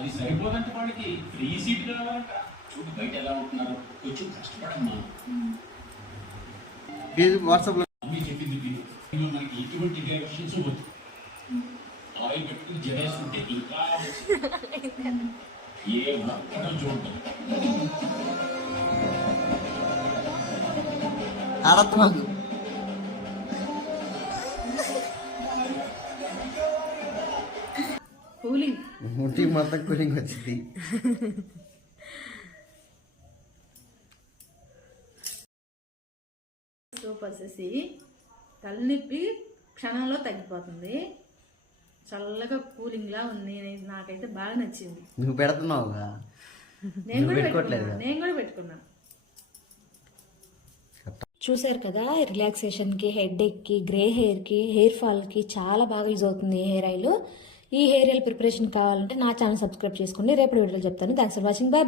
అది సరిపోదంటే వాళ్ళకి free seat కావాలంట. చూడు బయట ఎలా ఉంటున్నారు, కొంచెం కష్టపడమ్మా. వాట్సాప్ లో మమ్మీ చెప్పింది విను. మనకి ఎటువంటి డైరెక్షన్స్ వద్దు. ఆయిల్ పెట్టుకుని జడేస్తుంటే ఇంకా ఏ ఒక్కడో చూడటం ఆడత్మాకు కూలింగ్ ముట్టి మొత్తం కూలింగ్ వచ్చింది. సూప్ వచ్చేసి తలనొప్పి క్షణంలో తగ్గిపోతుంది. చల్లగా కూలింగ్లా ఉంది. నాకైతే బాగా నచ్చింది. నువ్వు పెడుతున్నావుగా, నేను కూడా పెట్టుకున్నాను. చూసారు కదా, రిలాక్సేషన్కి, హెడ్ఏక్కి, గ్రే హెయిర్కి, హెయిర్ ఫాల్కి చాలా బాగా యూజ్ అవుతుంది ఈ హెయిర్ ఆయిల్. ఈ హెయిర్ ఆయిల్ ప్రిపరేషన్ కావాలంటే నా ఛానల్ సబ్స్క్రైబ్ చేసుకోండి. రేపటి వీడియోలో చెప్తాను. Thanks for watching. బై.